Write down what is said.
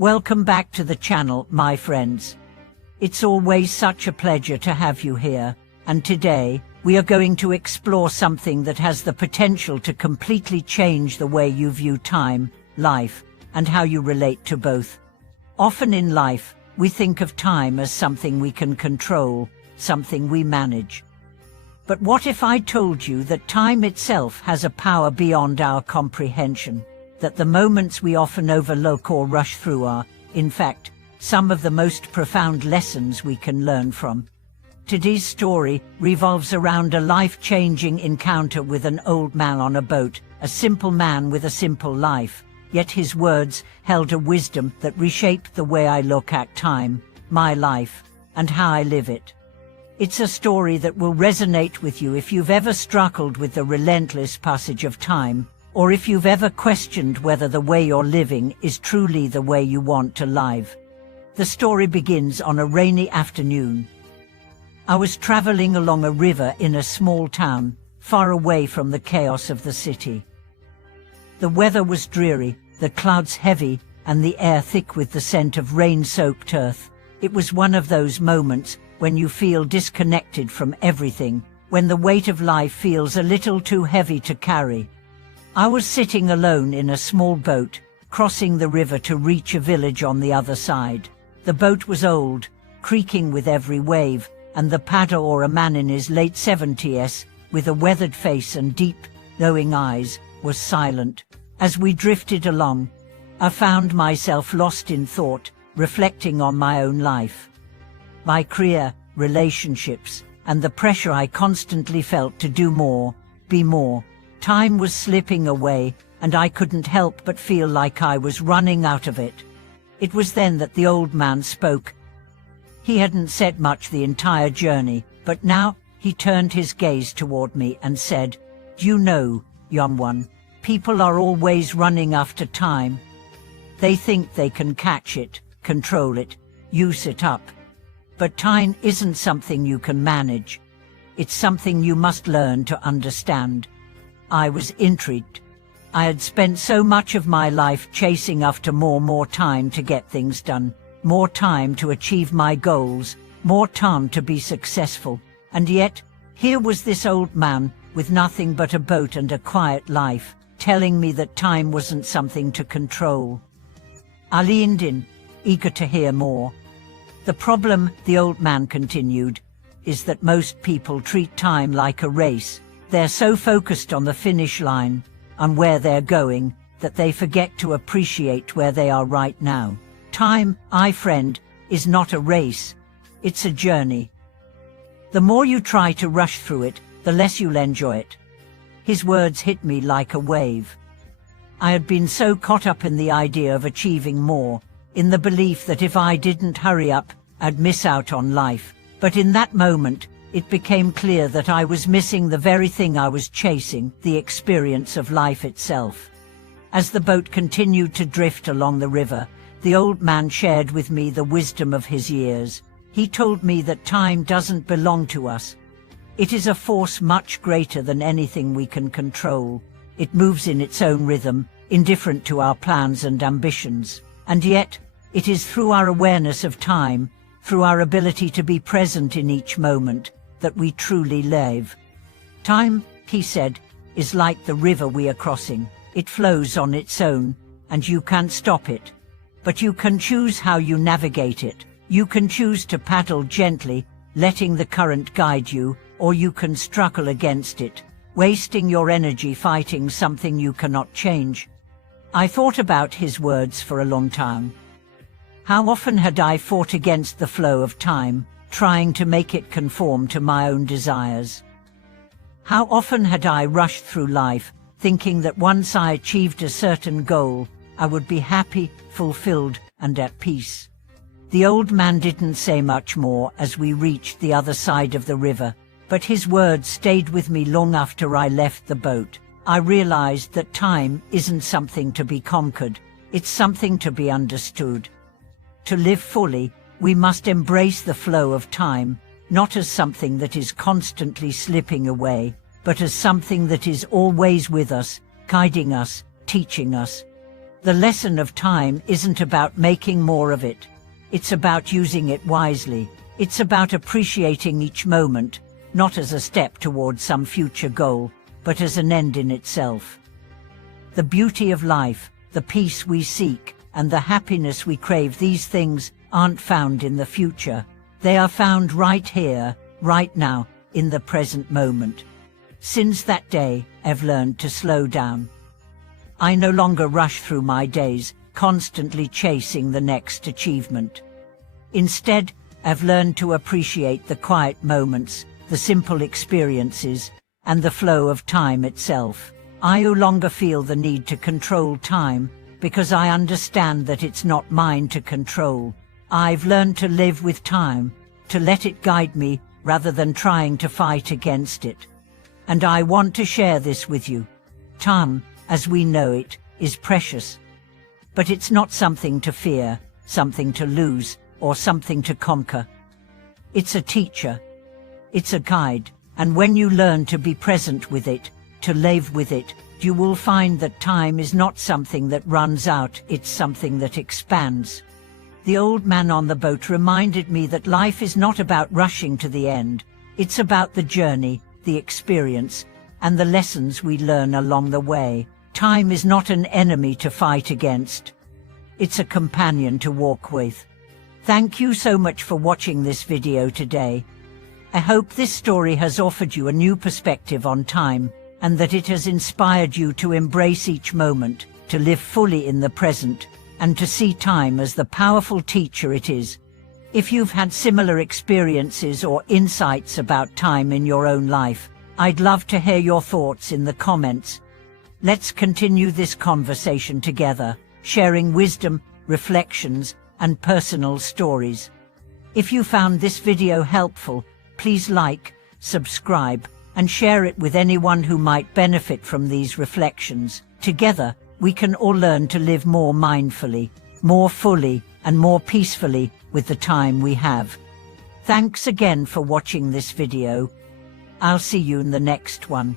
Welcome back to the channel, my friends. It's always such a pleasure to have you here, and today, we are going to explore something that has the potential to completely change the way you view time, life, and how you relate to both. Often in life, we think of time as something we can control, something we manage. But what if I told you that time itself has a power beyond our comprehension? That the moments we often overlook or rush through are, in fact, some of the most profound lessons we can learn from. Today's story revolves around a life-changing encounter with an old man on a boat, a simple man with a simple life, yet his words held a wisdom that reshaped the way I look at time, my life, and how I live it. It's a story that will resonate with you if you've ever struggled with the relentless passage of time, or if you've ever questioned whether the way you're living is truly the way you want to live. The story begins on a rainy afternoon. I was traveling along a river in a small town, far away from the chaos of the city. The weather was dreary, the clouds heavy, and the air thick with the scent of rain-soaked earth. It was one of those moments when you feel disconnected from everything, when the weight of life feels a little too heavy to carry. I was sitting alone in a small boat, crossing the river to reach a village on the other side. The boat was old, creaking with every wave, and the paddler, a man in his late 70s, with a weathered face and deep, knowing eyes, was silent. As we drifted along, I found myself lost in thought, reflecting on my own life. My career, relationships, and the pressure I constantly felt to do more, be more. Time was slipping away, and I couldn't help but feel like I was running out of it. It was then that the old man spoke. He hadn't said much the entire journey, but now he turned his gaze toward me and said, "You know, young one, people are always running after time. They think they can catch it, control it, use it up. But time isn't something you can manage. It's something you must learn to understand." I was intrigued. I had spent so much of my life chasing after more time to get things done, more time to achieve my goals, more time to be successful. And yet, here was this old man, with nothing but a boat and a quiet life, telling me that time wasn't something to control. I leaned in, eager to hear more. "The problem," the old man continued, "is that most people treat time like a race. They're so focused on the finish line, and where they're going, that they forget to appreciate where they are right now. Time, my friend, is not a race. It's a journey. The more you try to rush through it, the less you'll enjoy it." His words hit me like a wave. I had been so caught up in the idea of achieving more, in the belief that if I didn't hurry up, I'd miss out on life. But in that moment, it became clear that I was missing the very thing I was chasing, the experience of life itself. As the boat continued to drift along the river, the old man shared with me the wisdom of his years. He told me that time doesn't belong to us. It is a force much greater than anything we can control. It moves in its own rhythm, indifferent to our plans and ambitions. And yet, it is through our awareness of time, through our ability to be present in each moment, that we truly live. Time, he said, is like the river we are crossing. It flows on its own, and you can't stop it. But you can choose how you navigate it. You can choose to paddle gently, letting the current guide you, or you can struggle against it, wasting your energy fighting something you cannot change. I thought about his words for a long time. How often had I fought against the flow of time, trying to make it conform to my own desires? How often had I rushed through life, thinking that once I achieved a certain goal, I would be happy, fulfilled, and at peace? The old man didn't say much more as we reached the other side of the river, but his words stayed with me long after I left the boat. I realized that time isn't something to be conquered, it's something to be understood. To live fully, we must embrace the flow of time, not as something that is constantly slipping away, but as something that is always with us, guiding us, teaching us. The lesson of time isn't about making more of it. It's about using it wisely. It's about appreciating each moment, not as a step towards some future goal, but as an end in itself. The beauty of life, the peace we seek, and the happiness we crave, these things aren't found in the future. They are found right here, right now, in the present moment. Since that day, I've learned to slow down. I no longer rush through my days, constantly chasing the next achievement. Instead, I've learned to appreciate the quiet moments, the simple experiences, and the flow of time itself. I no longer feel the need to control time, because I understand that it's not mine to control. I've learned to live with time, to let it guide me rather than trying to fight against it. And I want to share this with you. Time, as we know it, is precious. But it's not something to fear, something to lose, or something to conquer. It's a teacher. It's a guide, and when you learn to be present with it, to live with it, you will find that time is not something that runs out, it's something that expands. The old man on the boat reminded me that life is not about rushing to the end. It's about the journey, the experience, and the lessons we learn along the way. Time is not an enemy to fight against. It's a companion to walk with. Thank you so much for watching this video today. I hope this story has offered you a new perspective on time, and that it has inspired you to embrace each moment, to live fully in the present, and to see time as the powerful teacher it is. If you've had similar experiences or insights about time in your own life, I'd love to hear your thoughts in the comments. Let's continue this conversation together, sharing wisdom, reflections, and personal stories. If you found this video helpful, please like, subscribe, and share it with anyone who might benefit from these reflections. Together, we can all learn to live more mindfully, more fully, and more peacefully with the time we have. Thanks again for watching this video. I'll see you in the next one.